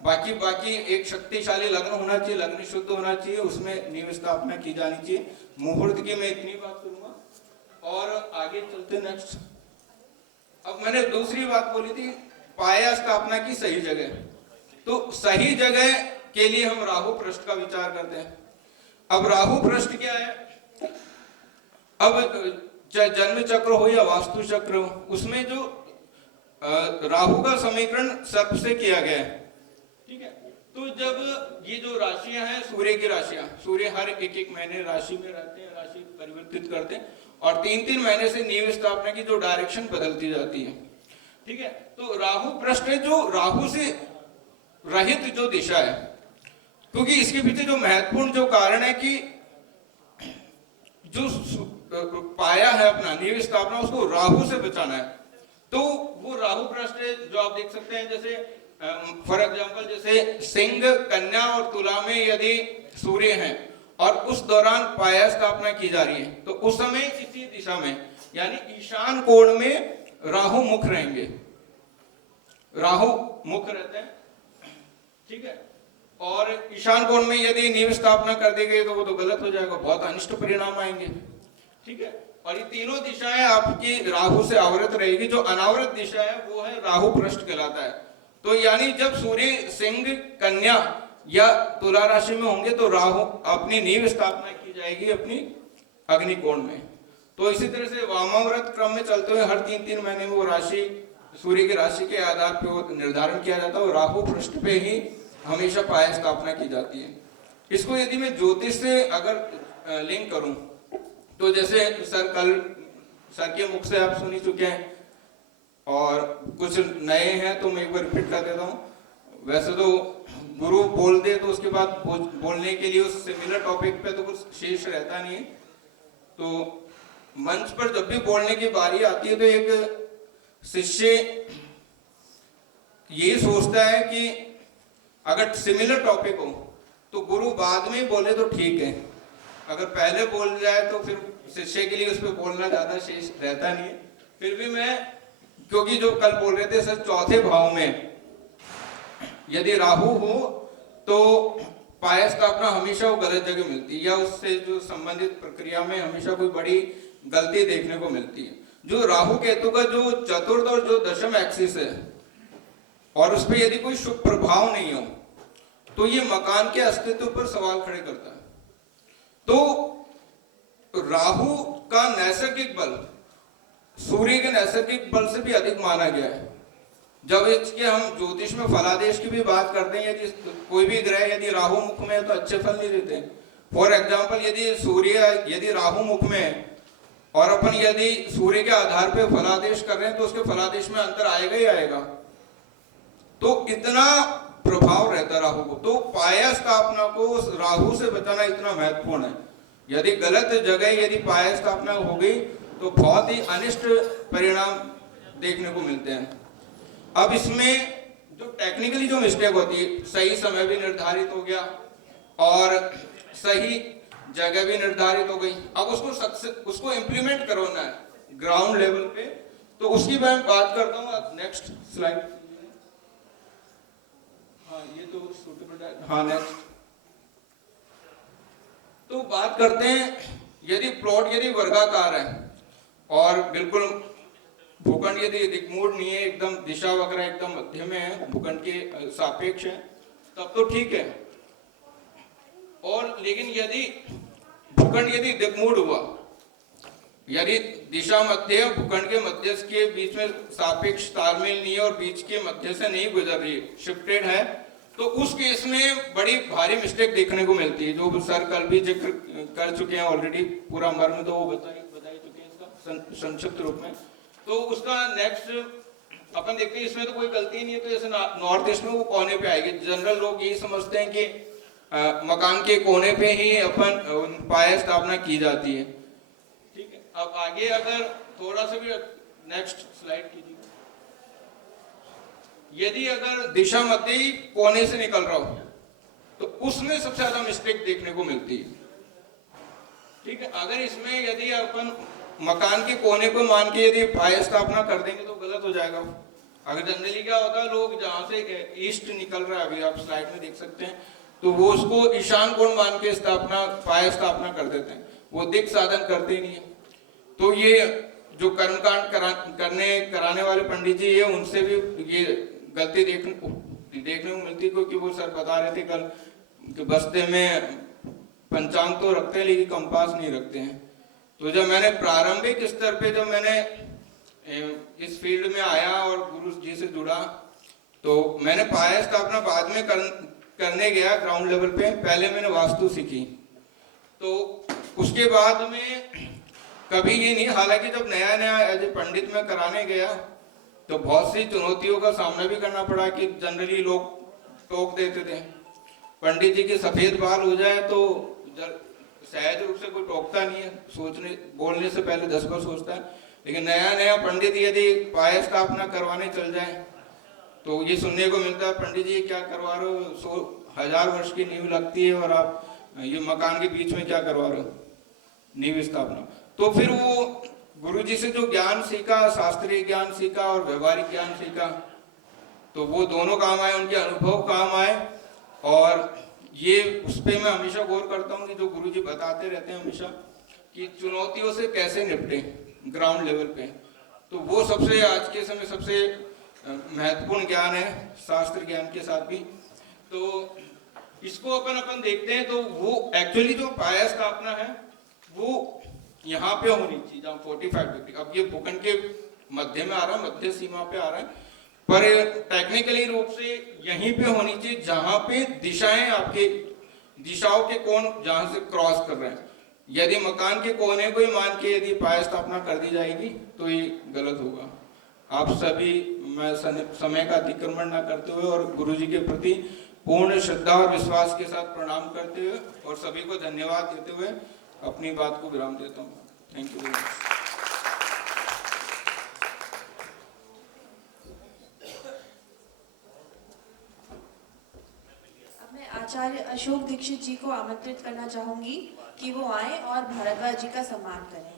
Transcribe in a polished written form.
बाकी बाकी एक शक्तिशाली लग्न होना चाहिए, लग्न शुद्ध होना चाहिए, उसमें नींव स्थापना की जानी चाहिए। मुहूर्त की मैं इतनी बात करूंगा और आगे चलते नेक्स्ट। अब मैंने दूसरी बात बोली थी पाया स्थापना की सही जगह। तो सही जगह के लिए हम राहु पृष्ठ का विचार करते हैं। अब राहु पृष्ठ क्या है? अब जन्म चक्र हो या वास्तु चक्र हो, उसमें जो राहु का समीकरण सर्प से किया गया है, ठीक है। तो जब ये जो राशियां हैं सूर्य की राशियां, सूर्य हर एक एक महीने राशि में रहते हैं, राशि परिवर्तित करते हैं और 3-3 महीने से नींव स्थापना की जो डायरेक्शन बदलती जाती है, ठीक है। तो राहु पृष्ठ है जो राहु से रहित जो दिशा है, क्योंकि इसके पीछे जो महत्वपूर्ण जो कारण है कि जो पाया है अपना नींव स्थापना, उसको राहु से बचाना है। तो वो राहु पृष्ठ जो आप देख सकते हैं, जैसे फॉर एग्जांपल जैसे सिंह, कन्या और तुला में यदि सूर्य हैं और उस दौरान पाया स्थापना की जा रही है, तो उस समय इसी दिशा में यानी ईशान कोण में राहु मुख रहेंगे, राहु मुख रहते हैं, ठीक है। और ईशान कोण में यदि नींव स्थापना कर दी गई तो वो तो गलत हो जाएगा, बहुत अनिष्ट परिणाम आएंगे, ठीक है। और ये तीनों दिशाएं आपकी राहु से आवृत रहेगी। जो अनावृत दिशा है वो है राहु पृष्ठ कहलाता है। तो यानी जब सूर्य सिंह, कन्या या तुला राशि में होंगे तो राहु अपनी नींव स्थापना की जाएगी अपनी अग्निकोण में। तो इसी तरह से वामाव्रत क्रम में चलते हुए हर 3-3 महीने में वो राशि सूर्य की राशि के आधार पर वो निर्धारण किया जाता है और राहु पृष्ठ पे ही हमेशा पाया स्थापना की जाती है। इसको यदि मैं ज्योतिष से अगर लिंक करूं तो जैसे सर के मुख से आप सुन ही चुके हैं और कुछ नए हैं तो मैं एक बार रिपीट कर देता हूँ। वैसे तो गुरु बोल दे तो उसके बाद बोलने के लिए उस सिमिलर टॉपिक पे तो कुछ शेष रहता नहीं है। तो मंच पर जब भी बोलने की बारी आती है तो एक शिष्य यही सोचता है कि अगर सिमिलर टॉपिक हो तो गुरु बाद में बोले तो ठीक है, अगर पहले बोल जाए तो फिर शिष्य के लिए उस पर बोलना ज्यादा शेष रहता नहीं है। फिर भी मैं, क्योंकि जो कल बोल रहे थे सर, चौथे भाव में यदि राहु हो तो पाया स्थापना हमेशा वो गलत जगह मिलती है या उससे जो संबंधित प्रक्रिया में हमेशा कोई बड़ी गलती देखने को मिलती है। जो राहु केतु का जो चतुर्थ और जो दशम एक्सिस है और उस पर यदि कोई शुभ प्रभाव नहीं हो तो ये मकान के अस्तित्व पर सवाल खड़े करता है। तो राहु का नैसर्गिक बल सूर्य के नैसर्गिक बल से भी अधिक माना गया है। जब इसके हम ज्योतिष में फलादेश की भी बात करते हैं, यदि कोई भी ग्रह यदि राहु मुख में है तो अच्छे फल नहीं देते। फॉर एग्जाम्पल यदि सूर्य यदि राहु मुख में है और अपन यदि सूर्य के आधार पर फलादेश कर रहे हैं तो उसके फलादेश में अंतर आएगा ही आएगा। तो इतना प्रभाव रहता राहु को। तो पाया स्थापना को राहु से बचाना इतना महत्वपूर्ण है। यदि गलत जगह यदि पाया स्थापना हो गई तो बहुत ही अनिष्ट परिणाम देखने को मिलते हैं। अब इसमें जो टेक्निकली जो मिस्टेक होती है, सही समय भी निर्धारित हो गया और सही जगह भी निर्धारित हो गई, अब उसको इम्प्लीमेंट करवाना है ग्राउंड लेवल पे। तो उसकी मैं बात करता हूँ। Next slide. हाँ, ये तो सुटेबल है। हाँ, नेक्स्ट। तो बात करते हैं यदि प्लॉट यदि वर्गाकार है और बिल्कुल भूखंड यदि दिक्मूढ़ नहीं है, एकदम दिशा वगैरह एकदम मध्य में है, भूखंड के सापेक्ष है, तब तो ठीक है। और लेकिन यदि भूखंड यदि दिक्मूढ़ हुआ, यदि दिशा मध्य भूखंड के मध्य के बीच में सापेक्ष तालमेल नहीं है और बीच के मध्य से नहीं गुजर रही, शिफ्टेड है, तो उस केस में बड़ी भारी मिस्टेक देखने को मिलती है, जो सर कल भी जिक्र कर चुके हैं ऑलरेडी। पूरा मर्म तो वो बता चुके हैं इसका संक्षिप्त रूप में। तो उसका नेक्स्ट अपन देखते हैं, इसमें तो कोई गलती नहीं है। तो जैसे नॉर्थ ईस्ट में वो कोने पे आएगी। जनरल लोग यही समझते हैं कि मकान के कोने पे ही अपन पाया स्थापना की जाती है, ठीक है। अब आगे अगर थोड़ा सा भी नेक्स्ट स्लाइड कीजिए। यदि अगर दिशा मध्य ही कोने से निकल रहा हो तो उसमें सबसे ज्यादा मिस्टेक देखने को मिलती है, ठीक है। अगर इसमें यदि अपन मकान के कोने को मान के यदि पाया स्थापना कर देंगे तो गलत हो जाएगा। अगर जनरली क्या होता है, लोग जहाँ से ईस्ट निकल रहा है, अभी आप स्लाइड में देख सकते हैं, तो वो उसको ईशान कोण मान के स्थापना, पाया स्थापना कर देते हैं, वो दिक् साधन करते ही नहीं है। तो ये जो कर्मकांड कराने वाले पंडित जी, ये उनसे भी ये गलती देखने को मिलती, क्योंकि वो सर बता रहे थे कल कि बस्ते में पंचांग तो रखते हैं लेकिन कंपास नहीं रखते हैं। तो जब मैंने प्रारंभिक स्तर पे जब मैंने इस फील्ड में आया और गुरु जी से जुड़ा, तो मैंने पाया स्थापना बाद में करने गया ग्राउंड लेवल पे, पहले मैंने वास्तु सीखी। तो उसके बाद में कभी ये नहीं, हालांकि जब नया नया एज ए पंडित में कराने गया तो बहुत सी चुनौतियों का सामना भी करना पड़ा कि जनरली लोग टोक देते थे। पंडित जी के सफेद बाल हो जाए तो सहज रूप से कोई टोकता नहीं है, बोलने से पहले 10 बार सोचता है। लेकिन नया नया पंडित यदि पाया स्थापना करवाने चल जाए तो ये सुनने को मिलता है, पंडित जी क्या करवा रहे हो, 1000 वर्ष की नींव लगती है और आप ये मकान के बीच में क्या करवा रहे हो, नींव स्थापना। तो फिर वो गुरु जी से जो ज्ञान सीखा, शास्त्रीय ज्ञान सीखा और व्यवहारिक ज्ञान सीखा, तो वो दोनों काम आए, उनके अनुभव काम आए। और ये उस पर मैं हमेशा गौर करता हूँ कि जो गुरु जी बताते रहते हैं हमेशा कि चुनौतियों से कैसे निपटे ग्राउंड लेवल पे, तो वो सबसे आज के समय सबसे महत्वपूर्ण ज्ञान है, शास्त्र ज्ञान के साथ भी। तो इसको अपन देखते हैं, तो वो एक्चुअली जो पाया स्थापना है वो यहाँ पे होनी चाहिए जहाँ 45 डिग्री। अब ये भूखंड के मध्य में आ रहा है, मध्य सीमा पे आ रहा है, पर टेक्निकली रूप से यहीं पे होनी चाहिए जहाँ पे दिशाएं, आपके दिशाओं के कोण जहाँ से क्रॉस कर रहे हैं। यदि मकान के कोने को ही मान के यदि पाया स्थापना कर दी जाएगी तो ये गलत होगा। आप सभी, मैं समय का अतिक्रमण न करते हुए और गुरु जी के प्रति पूर्ण श्रद्धा और विश्वास के साथ प्रणाम करते हुए और सभी को धन्यवाद देते हुए अपनी बात को विराम देता हूँ। Thank you very much. अब मैं आचार्य अशोक दीक्षित जी को आमंत्रित करना चाहूंगी कि वो आए और भारद्वाज जी का सम्मान करें।